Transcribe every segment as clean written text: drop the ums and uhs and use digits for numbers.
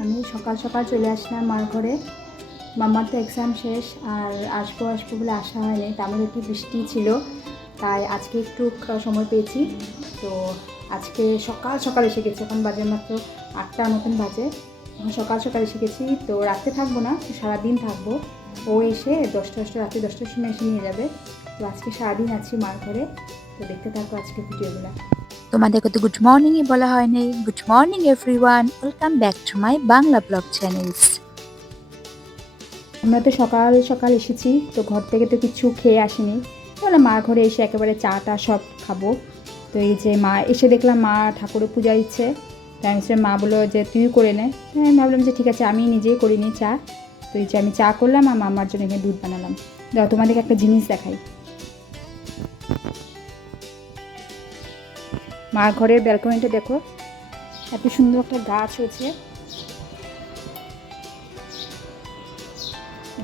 আমি সকাল সকাল চলে আসলাম মার ঘরে। মাম্মার তো এক্সাম শেষ, আর আসবো বলে আসা হয়নি। তেমন একটু বৃষ্টি ছিল, তাই আজকে একটু সময় পেয়েছি। তো আজকে সকাল সকাল এসে গেছি, এখন বাজে মাত্র 8টা মতন বাজে। এখন সকাল সকাল এসে গেছি, তো রাত্রে থাকবো না, সারাদিন থাকবো। ও এসে রাত্রে 10টার সময় এসে নিয়ে যাবে। তো আজকে সারাদিন আছি মার ঘরে। তো দেখতে থাকবো আজকে ভিডিওগুলো। তোমাদেরকে তো গুড মর্নিংই বলা হয়নি। Good morning everyone, welcome back to my Bangla blog channels. আমরা তো সকাল সকাল এসেছি, তো ঘর থেকে তো কিছু খেয়ে আসিনি। তাহলে মার ঘরে এসে একেবারে চাটা সব খাবো। তো এই যে মা এসে দেখলাম মা ঠাকুরের পূজা দিচ্ছে। তাই আমি মা বললো যে তুই করে নে। আমি ভাবলাম যে ঠিক আছে, আমি নিজেই করিনি চা। তো এই যে আমি চা করলাম, আর মামার জন্য এখানে দুধ বানালাম। দাও তোমাদেরকে একটা জিনিস দেখাই। মার ঘরের ব্যালকনিটা দেখো, এত সুন্দর একটা গাছ হয়েছে।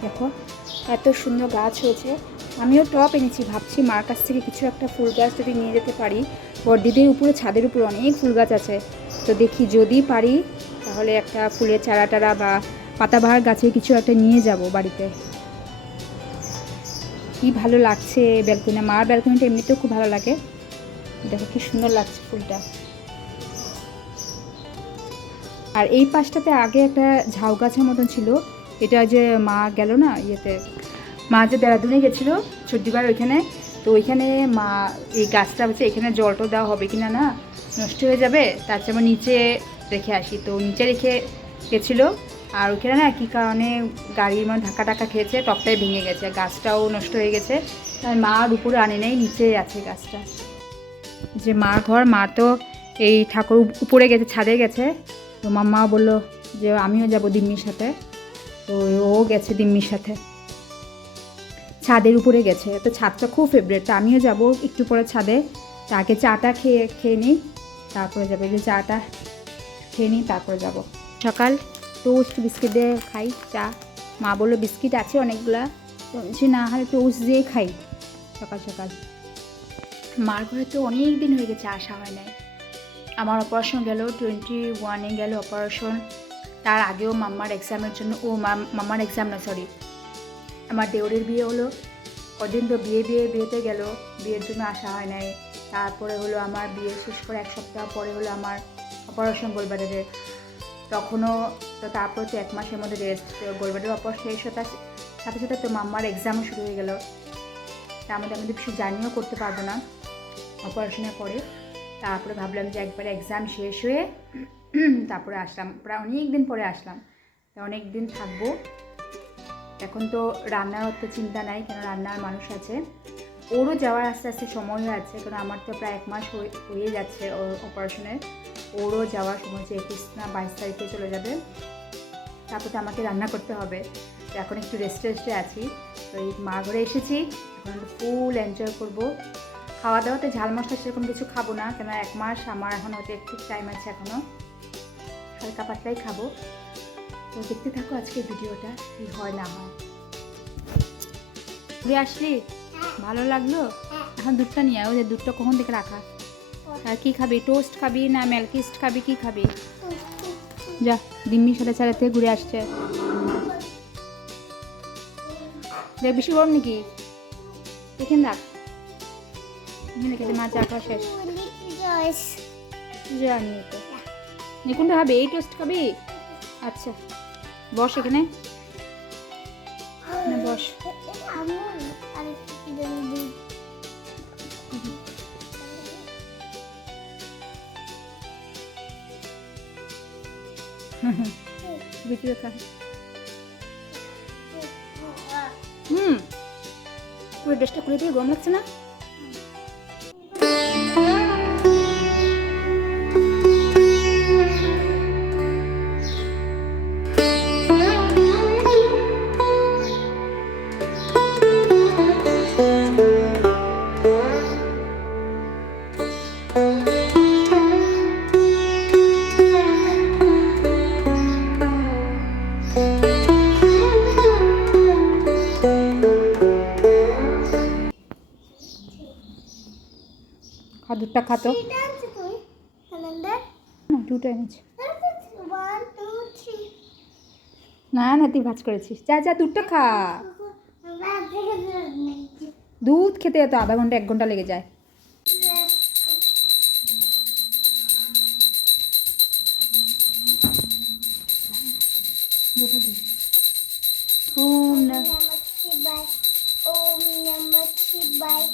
দেখো এত সুন্দর গাছ হয়েছে। আমিও টব এনেছি, ভাবছি মার কাছ থেকে কিছু একটা ফুল গাছ যদি নিয়ে যেতে পারি। বড়দিদের উপরে ছাদের উপরে অনেক ফুল গাছ আছে, তো দেখি যদি পারি তাহলে একটা ফুলের চারা টারা বা পাতাবাহার গাছের কিছু একটা নিয়ে যাব বাড়িতে। কি ভালো লাগছে ব্যালকনি, মার ব্যালকনিটা এমনিতেও খুব ভালো লাগে। দেখো কি সুন্দর লাগছে ফুলটা। আর এই পাশটাতে আগে একটা ঝাউ গাছের মতন ছিল। এটা যে মা গেল না ইয়েতে, মা যে দেরাদুনে গেছিলো ছুটিবার ওইখানে, তো ওইখানে মা এই গাছটা হচ্ছে এখানে জলটা দেওয়া হবে কি না না নষ্ট হয়ে যাবে, তার চেয়ে আমার নিচে রেখে আসি। তো নিচে রেখে গেছিলো, আর ওইখানে না কী কারণে গাড়ির মানে ধাক্কা টাক্কা খেয়েছে, টপটাই ভেঙে গেছে, গাছটাও নষ্ট হয়ে গেছে। তাই মার উপরে আনে নেই, নিচে আছে গাছটা। যে মার ঘর, মা তো এই ঠাকুর উপরে গেছে, ছাদে গেছে। তো মাম্মা বললো যে আমিও যাব দিম্মির সাথে। তো ও গেছে দিম্মির সাথে, ছাদের উপরে গেছে। তো ছাদটা খুব ফেভারিট, তো আমিও যাব একটু পরে ছাদে। তা আগে চাটা খেয়ে নিই, তারপরে যাবো। এই যে চাটা খেয়ে নিই, তারপরে যাব। সকাল টোস্ট বিস্কিট দিয়ে খাই চা। মা বললো বিস্কিট আছে অনেকগুলা, তো বলছি না হলে টোস্ট দিয়ে খাই সকাল সকাল। মার ঘরে তো অনেক দিন হয়ে গেছে আসা হয় নাই। আমার অপারেশন গেল 21-এ গেল অপারেশন। তার আগেও মাম্মার এক্সামের জন্য, মাম্মার এক্সাম না সরি, আমার দেওরের বিয়ে হলো। কদিন তো বিয়েতে গেল, বিয়ের জন্য আসা হয় নাই। তারপরে হলো আমার বিয়ে শেষ করে 1 সপ্তাহ পরে হলো আমার অপারেশন গোলবাডারের। তখনও তো তারপর তো 1 মাসের মধ্যে রেস্ট। তো গোলবাডারের অপারেশন শেষ হতার সাথে সাথে তো মাম্মার এক্সামও শুরু হয়ে গেল। তার মধ্যে আমাদের কিছু জার্নিও করতে পারবো না অপারেশনের পরে। তারপরে ভাবলাম যে একবারে এক্সাম শেষ হয়ে তারপরে আসলাম, প্রায় অনেক দিন পরে আসলাম। অনেক দিন থাকবো। এখন তো রান্নার অত চিন্তা নাই, কেন রান্নার মানুষ আছে। ওরও যাওয়ার আস্তে আস্তে সময় আছে, কারণ আমার তো প্রায় 1 মাস হয়ে যাচ্ছে অপারেশনের। ওরও যাওয়ার সময় হচ্ছে 21 না 22 তারিখে চলে যাবে। তারপর তো আমাকে রান্না করতে হবে। তো এখন একটু রেস্টে আছি। তো এই মা ঘরে এসেছি, এখন ফুল এনজয় করবো। খাওয়া দাওয়াতে ঝাল মশলা সেরকম কিছু খাবো না, কেন 1 মাস আমার এখন হয়তো একটু টাইম আছে, এখনও হালকা পাতলাই খাবো। তো দেখতে থাকো আজকে ভিডিওটা, কী হয় না হয়। ঘুরে আসলি, ভালো লাগলো। এখন দুধটা নিয়ে আয়, ওই যে দুধটা কখন থেকে রাখা। আর কী খাবি, টোস্ট খাবি না মিল্কিস্ট খাবি, কী খাবি? যা, দিম্মির সাথে ছাড়াতে ঘুরে আসছে। দেখ বেশি গরম নাকি, এখানে রাখ, এখানে খেতে মা চা খাওয়া শেষ। জানি তো কোনটা খাবি, এই টোস্ট খাবি? আচ্ছা বস এখানে, বস। ভিতরে খা। পুরো ড্রেসটা খুলে দিয়ে গরম লাগছে না? খা দুধটা, খাতো না, দুটো এনেছি। না না তুই ভাজ করেছিস, যা যা দুধটা খা। দুধ খেতে তো আধা ঘন্টা 1 ঘন্টা লেগে যায়। ওম नमः शिवाय ओम नमः शिवाय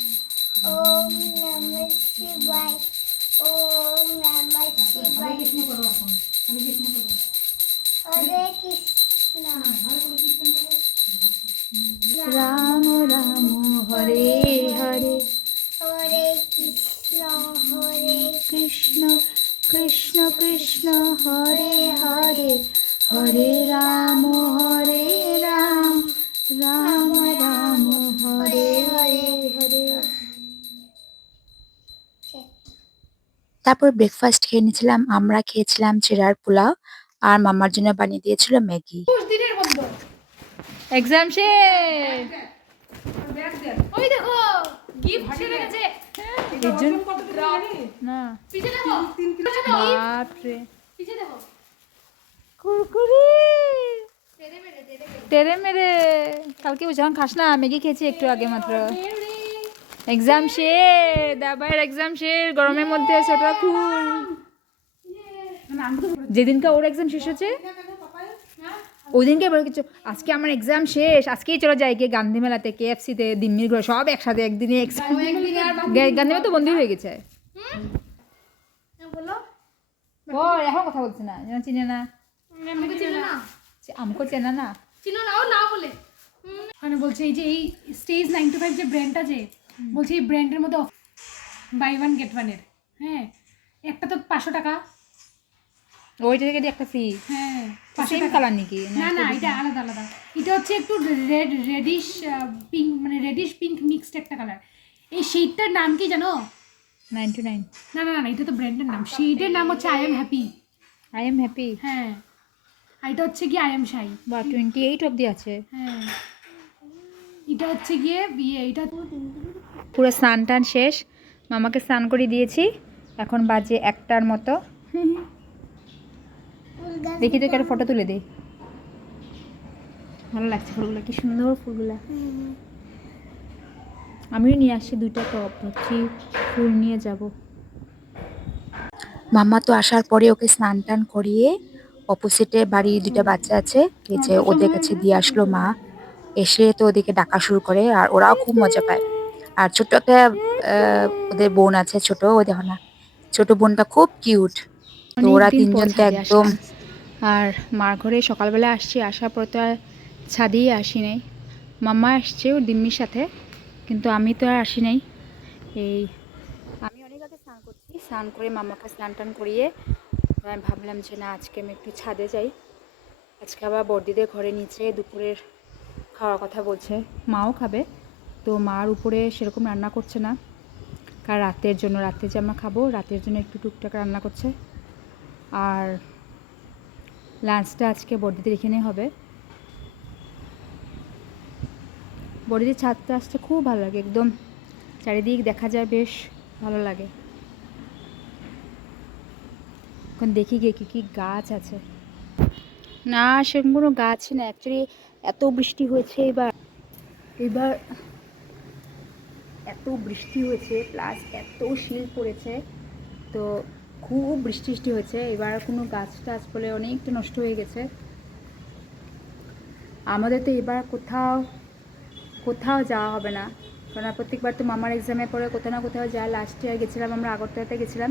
ओम नमः शिवाय ओम नमः शिवाय हरे कृष्ण রাম রাম হরে হরে हरे कृष्ण हरे কৃষ্ণ কৃষ্ণ কৃষ্ণ হরে হরে হরে রাম রাম রাম হরে হরে হরে। তারপর ব্রেকফাস্ট খেয়ে নিয়েছিলাম। আমরা খেয়েছিলাম চিড়ার পোলাও আর মামার জন্য বানিয়ে দিয়েছিল ম্যাগি। এক্সাম শেষ। ওই দেখো গিফট ছেড়ে গেছে। না পিছে দেখো বাপরে পিছে দেখো কুরকুরি তেরে মেরে। কালকে যখন খাস না, ম্যাগি খেয়েছি একটু আগে মাত্র। এক্সাম শেষ, দাবার এক্সাম শেষ, গরমের মধ্যে সেটা খুল। যেদিনকে ওর এক্সাম শেষ হচ্ছে ওই দিনকে বলে কিছু, আজকে আমার এক্সাম শেষ, আজকেই চলে যাই গিয়ে গান্ধী মেলাতে, KFC-তে, দিম্মির ঘরে সব একসাথে একদিনে এক্সাম। গান্ধী মেলা তো বন্ধই হয়ে গেছে। বলো বল, এখন কথা বলছে না, যেন চিনে না। আমাকে চিনো না আমাকে চেনা না। চিনো না ও না বলে মানে বলছে এই যে এই স্টেজ 9 to 5 যে ব্র্যান্ডটা যে বলছে এই ব্র্যান্ডের মধ্যে বাই ওয়ান গেট ওয়ানের। হ্যাঁ একটা তো 500 টাকা। ওইটা থেকে একটা ফ্রি। হ্যাঁ সেম কালার নাকি? না না এটা আলাদা আলাদা। এটা হচ্ছে একটু রেডিশ পিঙ্ক, মানে রেডিশ পিঙ্ক মিক্সড একটা কালার। এই শেডটার নাম কি জানো? 99। না না না এটা তো ব্র্যান্ডের নাম। শেডের নাম হচ্ছে I am happy. I am happy. হ্যাঁ আর এটা হচ্ছে গিয়ে আই এম শাই। বা 28 অবধি আছে। হ্যাঁ এটা হচ্ছে গিয়ে বিয়ে। এটা পুরো স্নান টান শেষ, মামাকে স্নান করে দিয়েছি। এখন বাজে 1টার মতো। দেখি তোকে একটা ফটো তুলে দে। ভালো লাগছে ফুলগুলো, কি সুন্দর ফুলগুলো। আমিও নিয়ে আসছি 2টা টব, ভাবছি ফুল নিয়ে যাব। মাম্মা তো আসার পরে ওকে স্নান টান করিয়ে অপোজিটে বাড়ি 2টা বাচ্চা আছে, এই যে ওদের কাছে দিয়ে আসলো মা। এসে তো ওদেরকে ডাকা শুরু করে আর ওরাও খুব মজা পায়। আর ছোট্ট একটা ওদের বোন আছে, ছোট, ওই দেখো না, ছোট বোনটা খুব কিউট। তো ওরা অনেকদিন পর 3জন তো ছাদে একদম। আসলাম। আর মার ঘরে সকালবেলা আসছি, আসার পর তো আর ছাদেই আসি নাই। মাম্মা আসছে ওর দিম্মির সাথে, কিন্তু আমি তো আর আসি নাই। এই আমি অনেক আগে স্নান করছি, স্নান করে মাম্মাকে স্নান টান করিয়ে আমি ভাবলাম যে না আজকে আমি একটু ছাদে যাই। আজকে আবার বড়দিদের ঘরে নিচে দুপুরের খাওয়ার কথা বলছে, মাও খাবে। তো মার উপরে সেরকম রান্না করছে না, কারণ রাতের জন্য, রাতে যে আমরা খাবো রাতের জন্য একটু টুকটাক রান্না করছে। আর লাঞ্চটা আজকে বড়দিদের এখানে হবে। বড়দিদের ছাদটা আসতে খুব ভালো লাগে, একদম চারিদিক দেখা যায়, বেশ ভালো লাগে। এখন দেখি গিয়ে কী কী গাছ আছে। না সেরকম কোনো গাছই না অ্যাকচুয়ালি। এত বৃষ্টি হয়েছে এবার, এত বৃষ্টি হয়েছে প্লাস এত শিল পড়েছে, তো খুব বৃষ্টি হয়েছে এবার। কোনো গাছ টাছ বলে অনেকটা নষ্ট হয়ে গেছে। আমাদের তো এবার কোথাও যাওয়া হবে না, কারণ প্রত্যেকবার তো মামার এক্সামের পরে কোথাও না কোথাও যায়। লাস্ট ইয়ার গেছিলাম আমরা, আগরতলাতে গেছিলাম।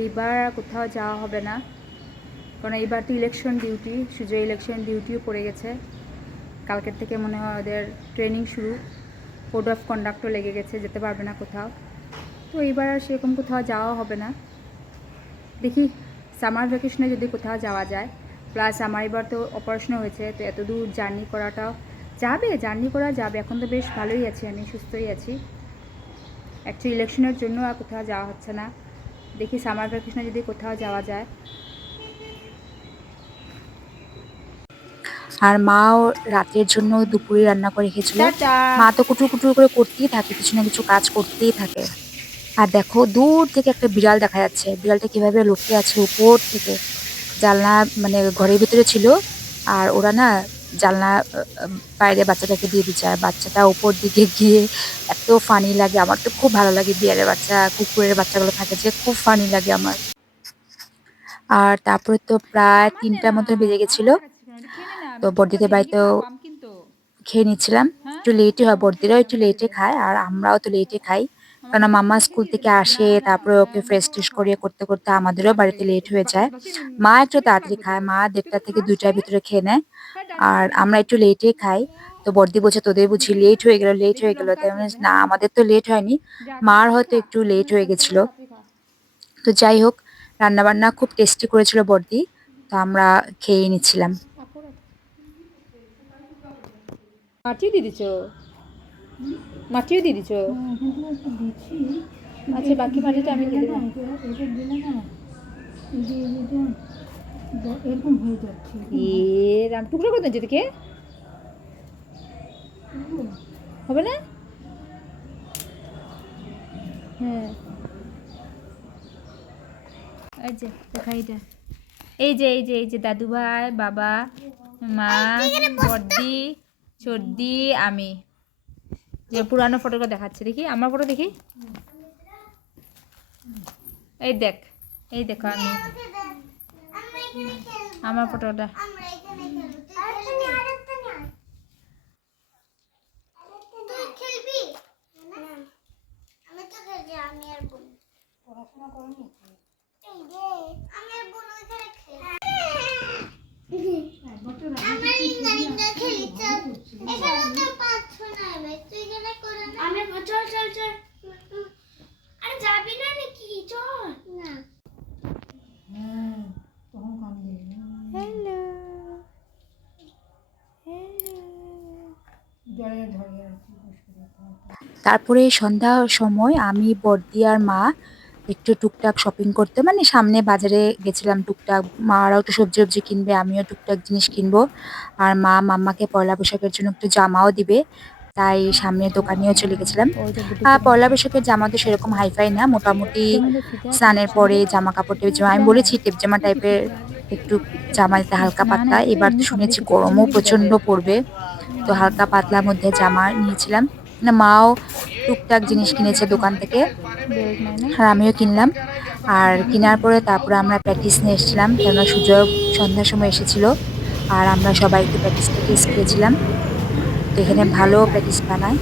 এইবার কোথাও যাওয়া হবে না, কারণ এইবার তো ইলেকশন ডিউটি, সুজয় ইলেকশন ডিউটিও পড়ে গেছে। কালকের থেকে মনে হয় ওদের ট্রেনিং শুরু, কোড অফ কন্ডাক্টও লেগে গেছে, যেতে পারবে না কোথাও। তো এইবার আর সেরকম কোথাও যাওয়া হবে না। দেখি সামার ভ্যাকেশনে যদি কোথাও যাওয়া যায়। প্লাস আমার এবার তো অপারেশন হয়েছে, তো এত দূর জার্নি করাটাও জার্নি করা যাবে। এখন তো বেশ ভালোই আছি, আমি সুস্থই আছি। অ্যাকচুয়ালি ইলেকশনের জন্য আর কোথাও যাওয়া হচ্ছে না। দেখি সামার ভ্যাকেশনে যদি কোথাও যাওয়া যায়। আর মাও রাতের জন্য দুপুরে রান্না করে রেখেছিল। মা তো কুটুর কুটুর করে করতেই থাকে, কিছু না কিছু কাজ করতেই থাকে। আর দেখো দূর থেকে একটা বিড়াল দেখা যাচ্ছে, বিড়ালটা কিভাবে লুকিয়ে আছে উপর থেকে। জানলা মানে ঘরের ভিতরে ছিল আর ওরা না জানলা বাইরে বাচ্চাটাকে দিয়ে দিচ্ছে, আর বাচ্চাটা উপর দিকে গিয়ে এত ফানি লাগে। আমার তো খুব ভালো লাগে বিড়ালের বাচ্চা, কুকুরের বাচ্চাগুলো থাকে যে, খুব ফানি লাগে আমার। আর তারপরে তো প্রায় 3টার মতো বেজে গেছিল। তো বড়দিদের বাড়িতেও খেয়ে নিচ্ছিলাম। একটু লেটই হয়, বড়দিরাও একটু লেটে খায় আর আমরাও তো লেটে খাই, কারণ মাম্মা স্কুল থেকে আসে, তারপরে ওকে ফ্রেশ ট্রেশ করিয়ে করতে করতে আমাদেরও বাড়িতে লেট হয়ে যায়। মা একটু তাড়াতাড়ি খায়, মা 1:30 থেকে 2টার ভিতরে খেয়ে নেয়, আর আমরা একটু লেটে খাই। তো বড়দি বলছে তোদের বুঝি লেট হয়ে গেল, লেট হয়ে গেল। তাই মানে না, আমাদের তো লেট হয়নি, মার হয়তো একটু লেট হয়ে গেছিল। তো যাই হোক, রান্নাবান্না খুব টেস্টি করেছিল বড়দি, তো আমরা খেয়ে নিচ্ছিলাম। মাটিও দিয়ে দিচ্ছ, মাটিও দিয়ে দিচ্ছ। আচ্ছা, বাকি মাটিটা আমি দিয়ে দেবো। এরকম হয়ে যাচ্ছে। রাম টুকরো করে দিচ্ছি দেখে, হবে না? হ্যাঁ, এই যে দেখা, এই যে দাদু ভাই, বাবা, মা, বড়দি, চর্দি, আমি। যে পুরানো ফটোটা দেখাচ্ছে, দেখি আমার ফটো দেখি। এই দেখ, এই দেখো আমি, আমরা এখানে খেলবো। আমার ফটোটা। আমরা এখানে খেলবো। আরেকটা নে, আরেকটা নে। তুই খেলবি? না, আমি তো খেলছি, আমি আর বোন। পড়াশোনা করনি? এই যে আমি আর বোন ওইখানে খেলি। আমরা রিঙ্গা খেলি, চল। এখানে তো পাচ্ছ না, তুই গেলে করে না। আমি চল চল চল। আরে যাবি না নাকি? চল না। হ্যালো, তারপরে সন্ধ্যার সময় আমি, বড়দি আর মা একটু টুকটাক শপিং করতে, মানে সামনে বাজারে গেছিলাম টুকটাক। মারাও একটু সবজি টবজি কিনবে, আমিও টুকটাক জিনিস কিনবো। আর মা মাম্মাকে পয়লা বৈশাখের জন্য একটু জামাও দিবে, তাই সামনে দোকানেও চলে গেছিলাম। পয়লা বৈশাখের জামা তো সেরকম হাইফাই না, মোটামুটি স্নানের পরে জামা কাপড় টেপ জামা, আমি বলেছি টেপ জামা টাইপের একটু জামা দিতে, হালকা পাতলা। এবার তো শুনেছি গরমও প্রচন্ড পড়বে, তো হালকা পাতলার মধ্যে জামা নিয়েছিলাম। না, মাও টুকটাক জিনিস কিনেছে দোকান থেকে, আর আমিও কিনলাম। আর কেনার পরে তারপরে আমরা প্যাটিস নিয়ে এসেছিলাম, কেননা সুজয় সন্ধ্যার সময় এসেছিল, আর আমরা সবাই একটু প্যাটিস ট্যাটিস খেয়েছিলাম। তো এখানে ভালো প্যাটিস বানায়,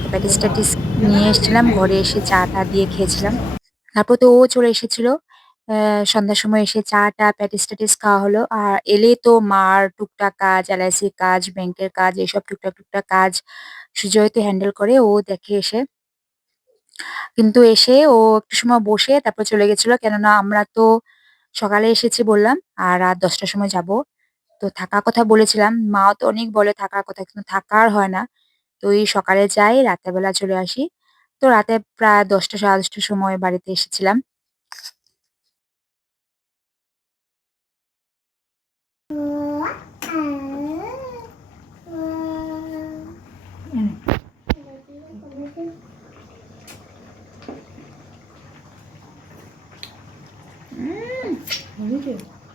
তো প্যাটিস ট্যাটিস নিয়ে এসেছিলাম, ঘরে এসে চা টা দিয়ে খেয়েছিলাম। তারপর তো ও চলে এসেছিল সন্ধ্যার সময়, এসে চা টা প্যাটিস ট্যাটিস খাওয়া হলো। আর এলে তো মার টুকটাক কাজ, এলআইসির কাজ, ব্যাংকের কাজ, এইসব টুকটাক টুকটাক কাজ সুজয় তো হ্যান্ডেল করে, ও দেখে এসে। কিন্তু এসে ও একটু সময় বসে তারপর চলে গেছিল, কেননা আমরা তো সকালে এসেছি বললাম, আর রাত 10টার সময় যাব। তো থাকার কথা বলেছিলাম, মাও তো অনেক বলে থাকার কথা, কিন্তু থাকার হয় না। তো এই সকালে যাই, রাতের বেলা চলে আসি। তো রাতে প্রায় 10টা সাড়ে 10টার সময় বাড়িতে এসেছিলাম।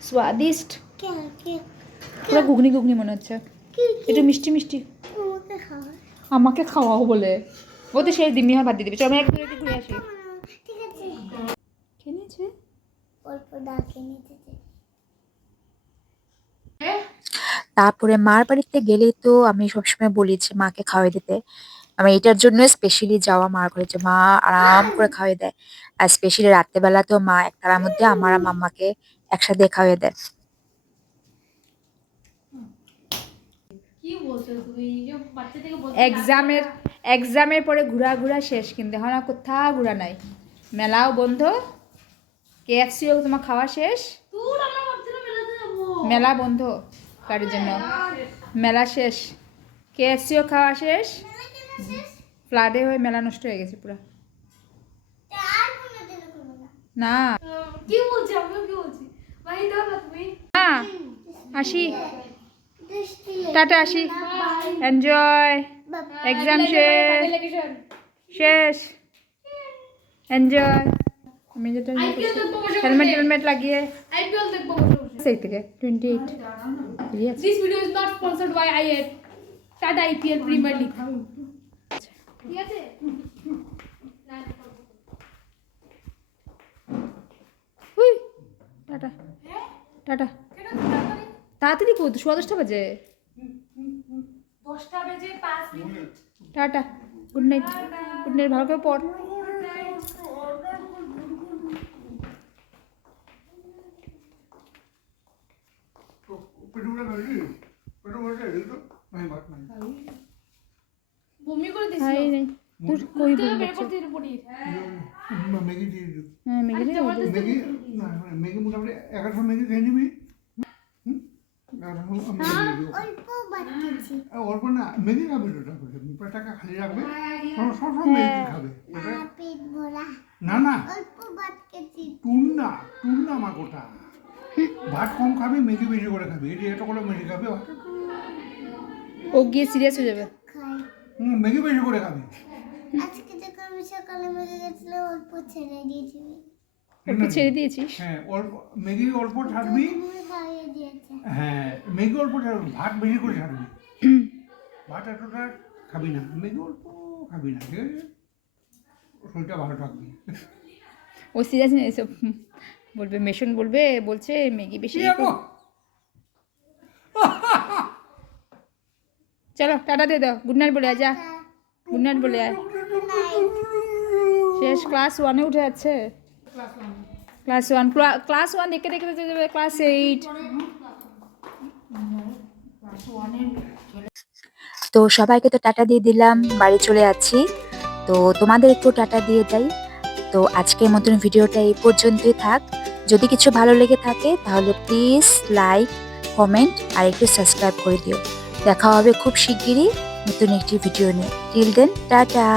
स्वादिष्ट, কে কে পুরো ঘুগনি ঘুগনি মনে হচ্ছে, একটু মিষ্টি মিষ্টি। আমাকে খাওয়া? আমাকে খাওয়াও বলে, ও তো সেই দিনই ভাত দিয়ে দিবে। চল আমি এক দূরে ঘুরে আসি। ঠিক আছে, খেয়ে নিয়েছে? অল্প ডাকে নিতে চাই। তারপরে মার বাড়িতে গেলেই তো আমি সবসময় বলি যে মাকে খাওয়াই দিতে। আমি এটার জন্য স্পেশালি যাওয়া মার ঘরে, যে মা আরাম করে খাওয়াই দেয়। আর স্পেশালি রাত্রেবেলা তো মা একতারার মধ্যে আমার আর মাম্মাকে একসাথে খাওয়াই দেয়। এক্সামের পরে ঘোরা ঘোরা শেষ, কিন্তু এখন আর কোথাও ঘোরা নাই। মেলাও বন্ধ, কেএফসিও তোমার খাওয়া শেষ, মেলা বন্ধ কারোর জন্য, মেলা শেষ, কেএফসিও খাওয়া শেষ, ফ্লাডে হয়ে মেলা নষ্ট হয়ে গেছে পুরো। আর কোনোদিন করবো না। না কি বলছি, আমিও কি বলছি ভাই, দাও না তুমি। না, আসি, দৃষ্টি টাটা, আসি, এনজয়, এক্সাম শেষ, শেষ, এনজয়। আমি যেটা হেলমেট লাগিয়ে আইপিএল দেখবো বসে বসে। তারিখ থেকে 28 Yes. This video is not sponsored by IIT Tata IPL Premier League. ঠিক আছে? উই, টাটা টাটা তাড়াতাড়ি কর, 10:30 বাজে। 10টা বেজে 5 minute. Tata, good night, good night, ভালো করে পড়। বমি করে দিছি। হাই নাই তোর কই বল বের করতে পড়ি। ম্যাগি দিয়ে দিও। হ্যাঁ মেঘে রে ম্যাগি না মানে ম্যাগি মোটামুটি 100 ম্যাগি খেয়ে নিবি। আর অল্প বাচ্চা অল্প না ম্যাগি খাবে তো টাকা খালি রাখবে সব ম্যাগি খাবে পেট ভরা না না অল্প ভাত খেয়েছি টুন্না মাগোটা ভাত কম খাবি ম্যাগি বেশি করে খাবি এই এটা করে ম্যাগি খাবে ও গিয়ে সিরিয়াস হয়ে যাবে। খাই ম্যাগি বেশি করে খাবি আজকে যখন আমি সকালে মেঘে গেছিলাম অল্প ছেড়ে দিয়েছি অল্প ছেড়ে দিয়েছিস? হ্যাঁ অল্প ম্যাগি অল্প ছাড়বি তুমি খাইয়ে দিয়েছে হ্যাঁ ম্যাগি অল্প ছাড়বি ভাত বেশি করে ছাড়বি ভাত এতটা খাবি না ম্যাগি অল্প খাবি না ঠিক আছে শরীরটা ভালো থাকবে ও সিরিয়াস নেই এসব বলবে, মেশন বলবে, বলছে ম্যাগি বেশি চলো টাটা দিয়ে দাও, গুড নাইট বলে আয়, যা গুড নাইট বলে আয়। শেষ, ক্লাস 1-এ উঠে যাচ্ছে। ক্লাস 1 দেখে দেখে দেখে যাবে ক্লাস 8। তো সবাইকে তো টাটা দিয়ে দিলাম, বাড়ি চলে যাচ্ছি। তো তোমাদের একটু টাটা দিয়ে যাই। তো আজকের মতন ভিডিওটা এই পর্যন্তই থাক। যদি কিছু ভালো লেগে থাকে তাহলে প্লিজ লাইক, কমেন্ট আর একটু সাবস্ক্রাইব করে দিও। দেখা হবে খুব শিগগিরই নতুন একটি ভিডিও নিয়ে। Till then tata.